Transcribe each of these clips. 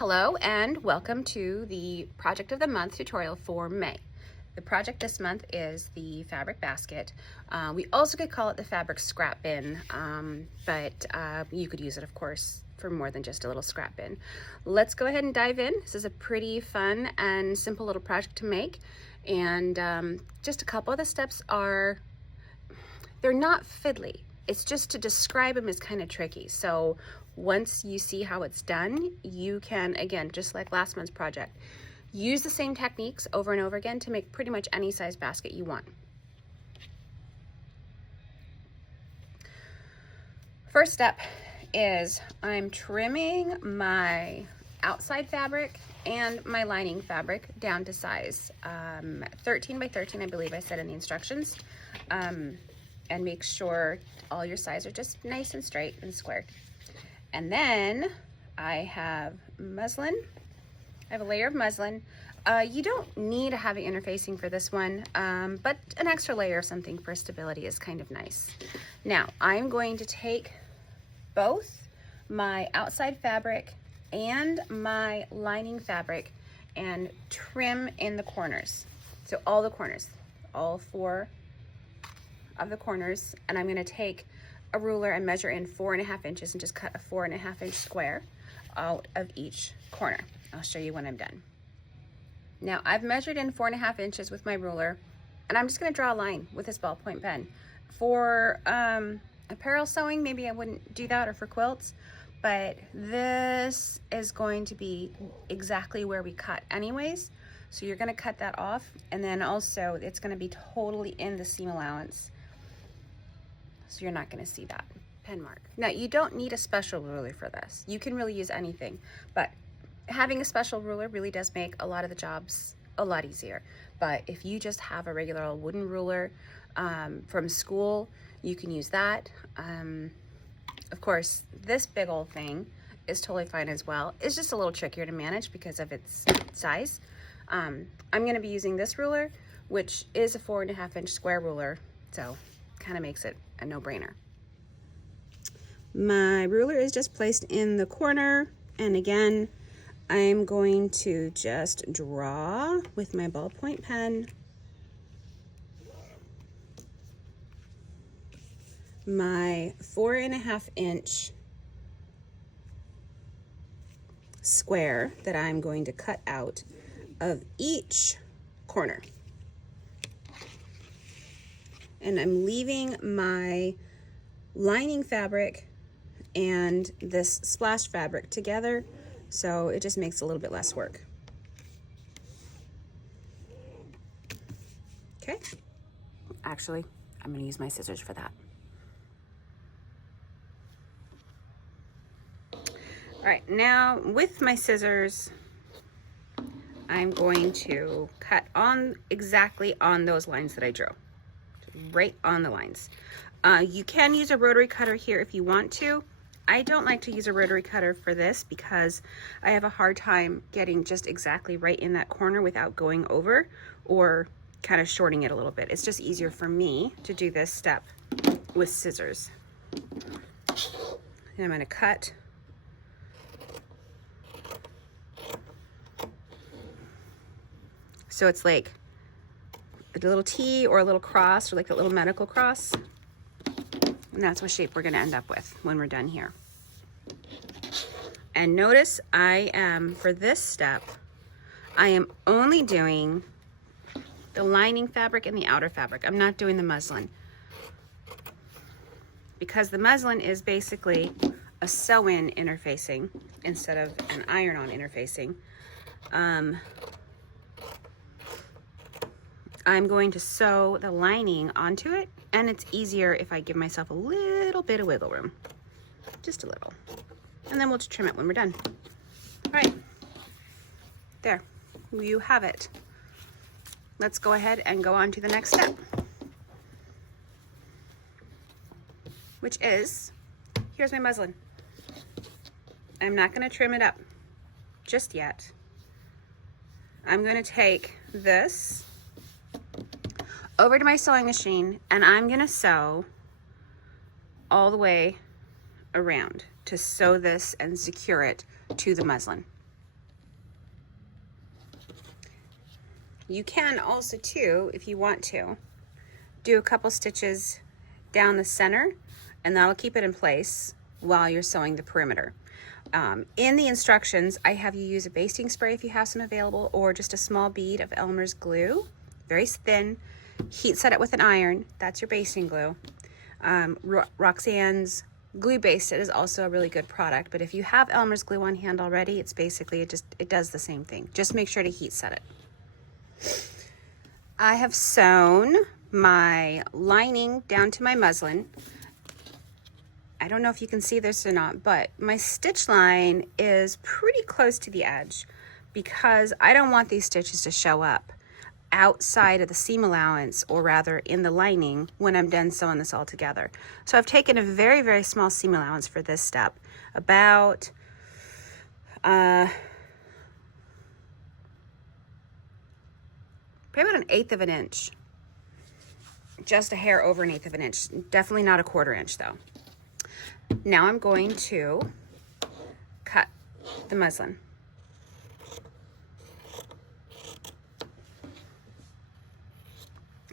Hello and welcome to the Project of the Month tutorial for May. The project this month is the fabric basket. We also could call it the fabric scrap bin, but you could use it, of course, for more than just a little scrap bin. Let's go ahead and dive in. This is a pretty fun and simple little project to make, and just a couple of the steps are, they're not fiddly. It's just to describe them is kind of tricky. So once you see how it's done, you can, again, just like last month's project, use the same techniques over and over again to make pretty much any size basket you want. First step is I'm trimming my outside fabric and my lining fabric down to size 13 by 13, I believe I said in the instructions. And make sure all your sides are just nice and straight and squared. And then I have muslin. I have a layer of muslin. You don't need a heavy interfacing for this one, but an extra layer of something for stability is kind of nice. Now I'm going to take both my outside fabric and my lining fabric and trim in the corners. So all the corners, all four of the corners, and I'm going to take a ruler and measure in 4.5 inches and just cut a 4.5 inch square out of each corner. I'll show you when I'm done. Now I've measured in 4.5 inches with my ruler, and I'm just going to draw a line with this ballpoint pen. For apparel sewing, maybe I wouldn't do that, or for quilts, but this is going to be exactly where we cut anyways. So you're going to cut that off, and then also it's going to be totally in the seam allowance. So you're not going to see that pen mark. Now you don't need a special ruler for this. You can really use anything, but having a special ruler really does make a lot of the jobs a lot easier. But if you just have a regular old wooden ruler from school, you can use that. Of course, this big old thing is totally fine as well. It's just a little trickier to manage because of its size. I'm going to be using this ruler, which is a 4.5 inch square ruler, so kind of makes it a no-brainer. My ruler is just placed in the corner, and again, I'm going to just draw with my ballpoint pen my 4.5 inch square that I'm going to cut out of each corner. And I'm leaving my lining fabric and this splash fabric together, so it just makes a little bit less work. Okay, actually, I'm going to use my scissors for that. All right, now with my scissors, I'm going to cut on exactly on those lines that I drew, right on the lines. You can use a rotary cutter here if you want to. I don't like to use a rotary cutter for this because I have a hard time getting just exactly right in that corner without going over or kind of shorting it a little bit. It's just easier for me to do this step with scissors. And I'm going to cut so it's like a little T or a little cross, or like a little medical cross. And that's what shape we're going to end up with when we're done here. And notice I am, for this step, I am only doing the lining fabric and the outer fabric. I'm not doing the muslin, because the muslin is basically a sew-in interfacing instead of an iron-on interfacing. I'm going to sew the lining onto it, and it's easier if I give myself a little bit of wiggle room, just a little, and then we'll just trim it when we're done. All right, there, you have it. Let's go ahead and go on to the next step, which is, here's my muslin. I'm not going to trim it up just yet. I'm going to take this over to my sewing machine, and I'm going to sew all the way around to sew this and secure it to the muslin. you can also too, if you want to, do a couple stitches down the center, and that'll keep it in place while you're sewing the perimeter. In the instructions, I have you use a basting spray if you have some available, or just a small bead of Elmer's glue, very thin. Heat set it with an iron. That's your basting glue. Roxanne's Glue Basted is also a really good product, but if you have Elmer's glue on hand already, it's basically, it does the same thing. Just make sure to heat set it. I have sewn my lining down to my muslin. I don't know if you can see this or not, but my stitch line is pretty close to the edge because I don't want these stitches to show up outside of the seam allowance, or rather in the lining, when I'm done sewing this all together. So I've taken a very, very small seam allowance for this step, about probably about 1/8 of an inch, just a hair over 1/8 of an inch, definitely not a 1/4 inch though. Now I'm going to cut the muslin.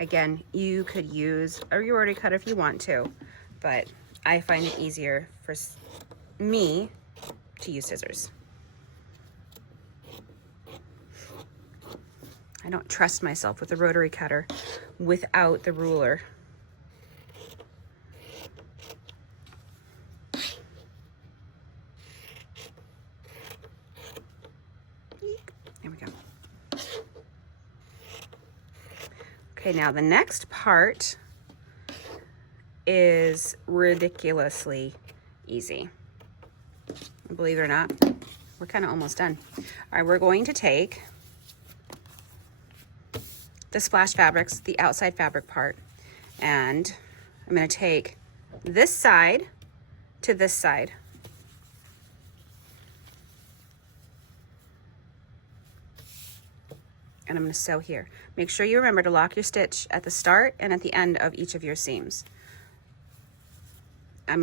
Again, you could use a rotary cutter if you want to, but I find it easier for me to use scissors. I don't trust myself with a rotary cutter without the ruler. There we go. Okay, now the next part is ridiculously easy. Believe it or not, we're kind of almost done. All right, we're going to take the splash fabrics, the outside fabric part, and I'm going to take this side to this side. And I'm going to sew here. Make sure you remember to lock your stitch at the start and at the end of each of your seams. I'm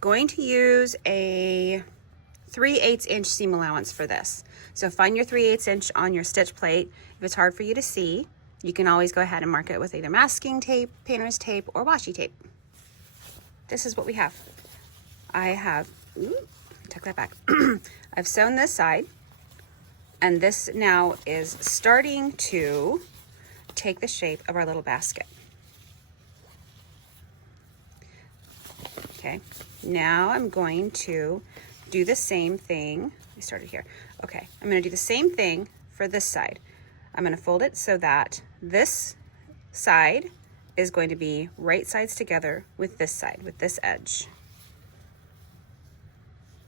going to use a 3/8 inch seam allowance for this. So find your 3/8 inch on your stitch plate. If it's hard for you to see, you can always go ahead and mark it with either masking tape, painter's tape, or washi tape. This is what we have. I have, tuck that back. I've sewn this side. And this now is starting to take the shape of our little basket. Okay, now I'm going to do the same thing. I started here. Okay, I'm going to do the same thing for this side. I'm going to fold it so that this side is going to be right sides together with this side, with this edge.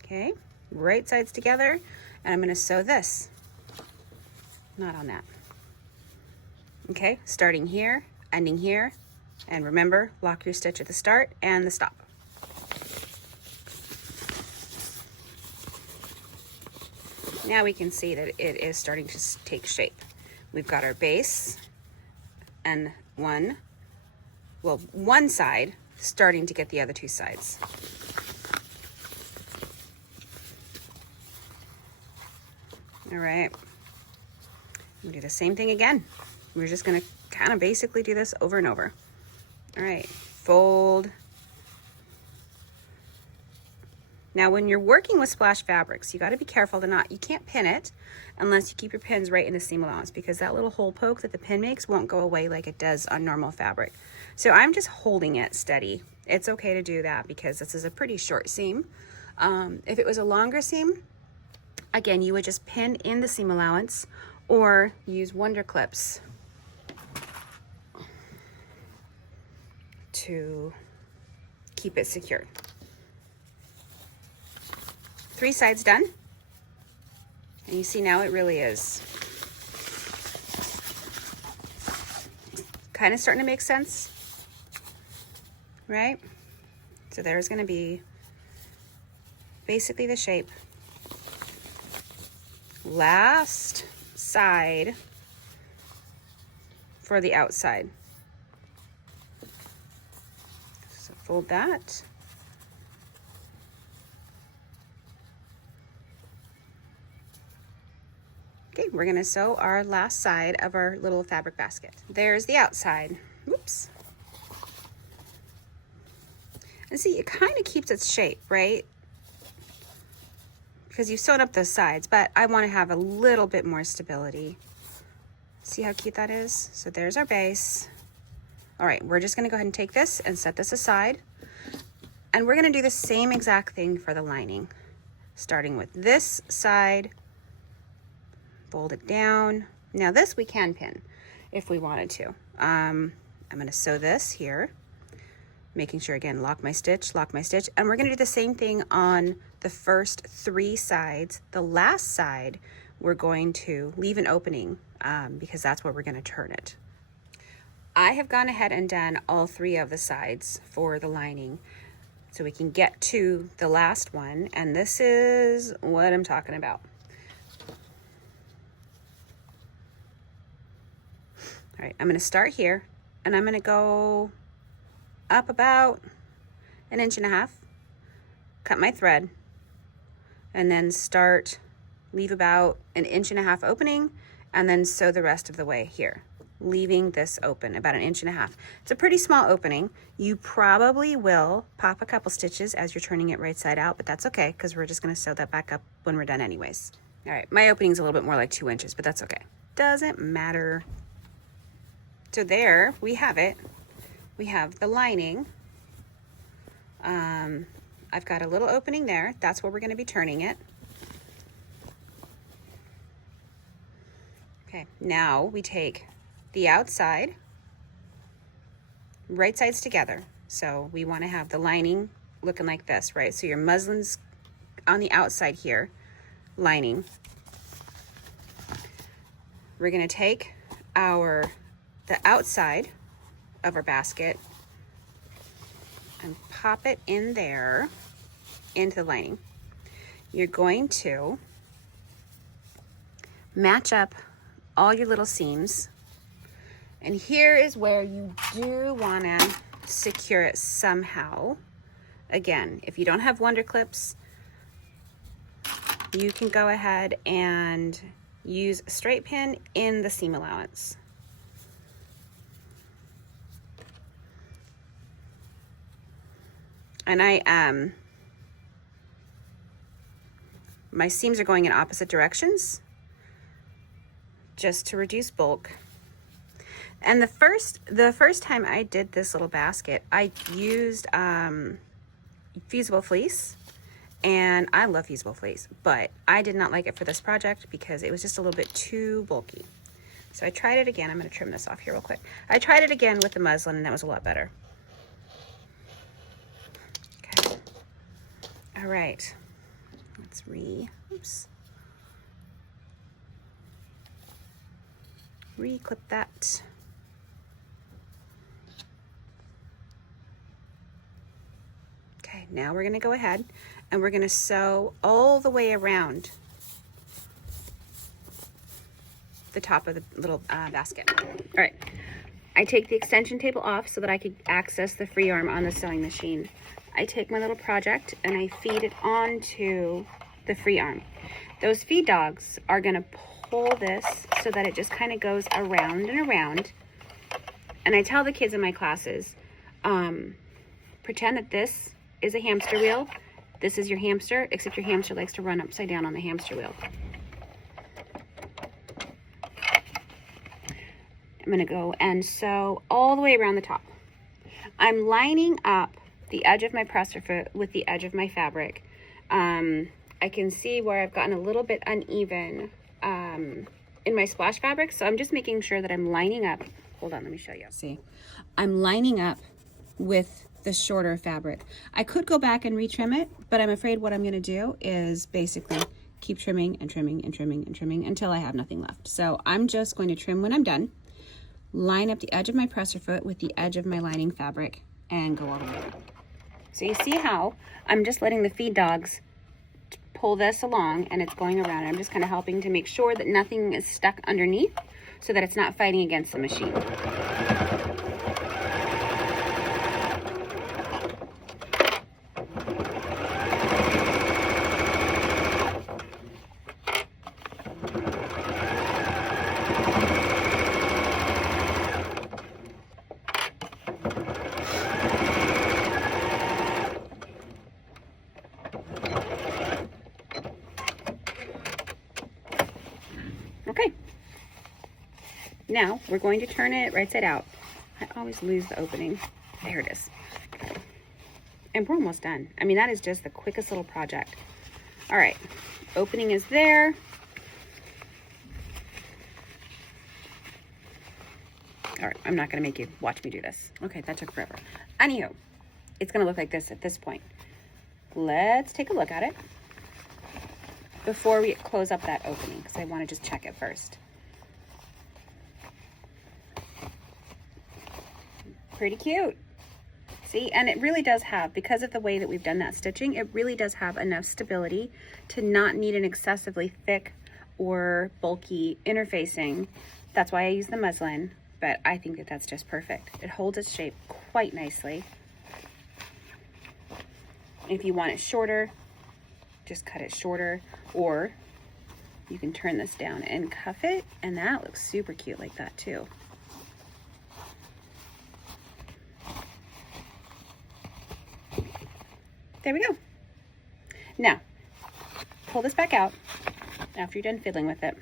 Okay, right sides together, and I'm going to sew this. Not on that. Okay, starting here, ending here, and remember, lock your stitch at the start and the stop. Now we can see that it is starting to take shape. We've got our base and one side starting to get the other two sides. All right. We do the same thing again. We're just going to kind of basically do this over and over. All right, fold. Now, when you're working with splash fabrics, you got to be careful you can't pin it unless you keep your pins right in the seam allowance, because that little hole poke that the pin makes won't go away like it does on normal fabric. So I'm just holding it steady. It's okay to do that because this is a pretty short seam. If it was a longer seam, again, you would just pin in the seam allowance or use Wonder Clips to keep it secure. 3 sides done. And you see now it really is kind of starting to make sense, right? So there's going to be basically the shape. Last side for the outside. So fold that. Okay, we're gonna sew our last side of our little fabric basket. There's the outside. Whoops. And see, it kind of keeps its shape, right? Because you've sewn up those sides, but I want to have a little bit more stability. See how cute that is? So there's our base. All right, we're just gonna go ahead and take this and set this aside. And we're gonna do the same exact thing for the lining. Starting with this side, fold it down. Now this we can pin if we wanted to. I'm gonna sew this here, making sure, again, lock my stitch, and we're gonna do the same thing on the first 3 sides. The last side, we're going to leave an opening because that's where we're gonna turn it. I have gone ahead and done all 3 of the sides for the lining so we can get to the last one, and this is what I'm talking about. All right, I'm gonna start here, and I'm gonna go up about 1.5 inches, cut my thread, and then leave about 1.5 inches opening, and then sew the rest of the way here, leaving this open about 1.5 inches. It's a pretty small opening. You probably will pop a couple stitches as you're turning it right side out, but that's okay because we're just gonna sew that back up when we're done anyways. All right, my opening's a little bit more like 2 inches, but that's okay. Doesn't matter. So there we have it. We have the lining. I've got a little opening there. That's where we're gonna be turning it. Okay, now we take the outside, right sides together. So we want to have the lining looking like this, right? So your muslin's on the outside here, lining. We're going to take the outside of our basket and pop it in there into the lining. You're going to match up all your little seams. And here is where you do want to secure it somehow. Again, if you don't have Wonder Clips, you can go ahead and use a straight pin in the seam allowance. And my seams are going in opposite directions just to reduce bulk. And the first time I did this little basket, I used fusible fleece, and I love fusible fleece, but I did not like it for this project because it was just a little bit too bulky. So I tried it again. I'm going to trim this off here real quick. I tried it again with the muslin, and that was a lot better. Okay. All right. Let's re-clip that. Okay, now we're gonna go ahead and we're gonna sew all the way around the top of the little basket. All right, I take the extension table off so that I could access the free arm on the sewing machine. I take my little project and I feed it onto the free arm. Those feed dogs are gonna pull this so that it just kind of goes around and around. And I tell the kids in my classes, pretend that this is a hamster wheel. This is your hamster, except your hamster likes to run upside down on the hamster wheel. I'm gonna go and sew all the way around the top. I'm lining up the edge of my presser foot with the edge of my fabric. I can see where I've gotten a little bit uneven in my splash fabric, so I'm just making sure that I'm lining up. Hold on, let me show you. See, I'm lining up with the shorter fabric. I could go back and retrim it, but I'm afraid what I'm gonna do is basically keep trimming and trimming and trimming and trimming until I have nothing left. So I'm just going to trim when I'm done, line up the edge of my presser foot with the edge of my lining fabric, and go all the way around. So you see how I'm just letting the feed dogs pull this along and it's going around. I'm just kind of helping to make sure that nothing is stuck underneath so that it's not fighting against the machine. Okay. Now we're going to turn it right side out. I always lose the opening. There it is. And we're almost done. I mean, that is just the quickest little project. All right, opening is there. All right, I'm not gonna make you watch me do this. Okay, that took forever. Anywho, it's gonna look like this at this point. Let's take a look at it before we close up that opening, because I wanna just check it first. Pretty cute. See, and it really does have, because of the way that we've done that stitching, it really does have enough stability to not need an excessively thick or bulky interfacing. That's why I use the muslin, but I think that that's just perfect. It holds its shape quite nicely. If you want it shorter, just cut it shorter, or you can turn this down and cuff it, and that looks super cute like that too. There we go. Now, pull this back out after you're done fiddling with it.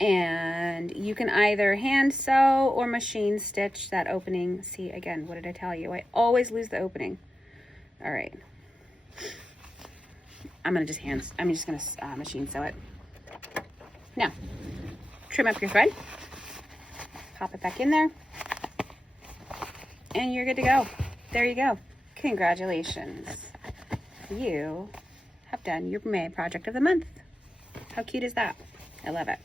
And you can either hand sew or machine stitch that opening. See, again, what did I tell you? I always lose the opening. All right. I'm just gonna machine sew it. Now, trim up your thread. Pop it back in there. And you're good to go. There you go. Congratulations. You have done your May project of the month. How cute is that? I love it.